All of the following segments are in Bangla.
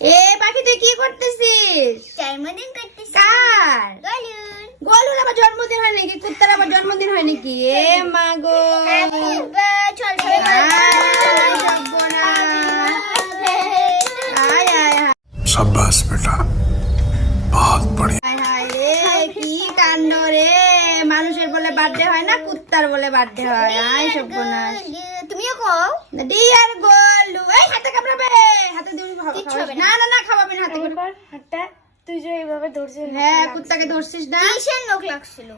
এ পাখি তুই কি করতেছিস? জন্মদিন করতেছি। কার? গলুর। গলুর আবার জন্মদিন হয় নাকি? কুত্তার আবার জন্মদিন হয় নাকি? এ মা গো, চল शाबाश बेटा बहुत बढ़िया। হায় হায় রে, কি কাণ্ড রে! মানুষের বলে বার্থডে হয় না, কুত্তার বলে বার্থডে হয়। আয় সর্বনাশ। তুমিও খাও। ডিয়ার গোলু, এই হাতে কামড়াবে, হাতে দিবি কিচ্ছু হবে না। না না খাওয়াবি না হাতে করে। হাতটা তুই যে এইভাবে ধরছিস। হ্যাঁ, কুত্তাকে ধরছিস না? কিসের নখ লাগছিল?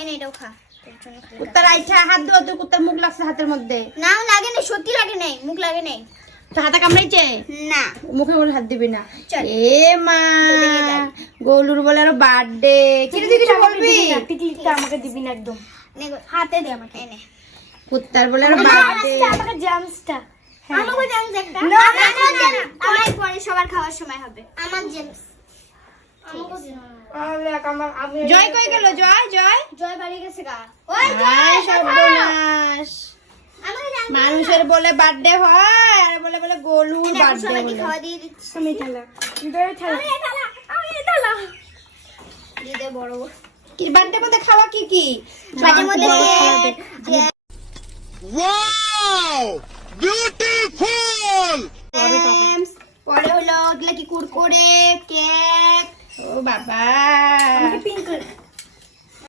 এনে এটাও খা। তোর জন্য খালি কুত্তার আইঠা হাত ধোয়া, তুই কুত্তার মুখ লাগছে হাতের মধ্যে। না লাগে নাই, সত্যি লাগে নাই, মুখ লাগে নাই। তো হাতে কামড়াইছে? না মুখে করে হাত দিবি না। চল। এ মা, গোলুর বলে আরো বার্থডে। কি রে, তুই কিছু বলবি? টিকলিটা আমাকে দিবি না একদম। নে গো, হাতে দে আমাকে। এনে কুত্তার বলে আরো বার্থডে। আমাকে জামসটা। আমাকে জামস একটা। আমার পরে সবার খাওয়ার সময় হবে। আমার জেমস। জয় কই গেল? জয় জয় জয় বাড়ি গেছে গা। ওই আয় সর্বনাশ। আমাকে জামস। মানুষের বলে বার্থডে হয় আর বলে বলে গোলুর বার্থডে সবাইকে বলে। খাওয়া দিয়ে দিচ্ছি। আমি থালা। দই থালা। দিয়ে দে বড় বড়। কি বার্থডে মধ্যে খাওয়া কি কি? মাঝে মধ্যে वाओ ब्यूटीफुल। Jams, পরে হলো এগুলা কি কুরকুরে, কেক। ও বাবা, পিঙ্ক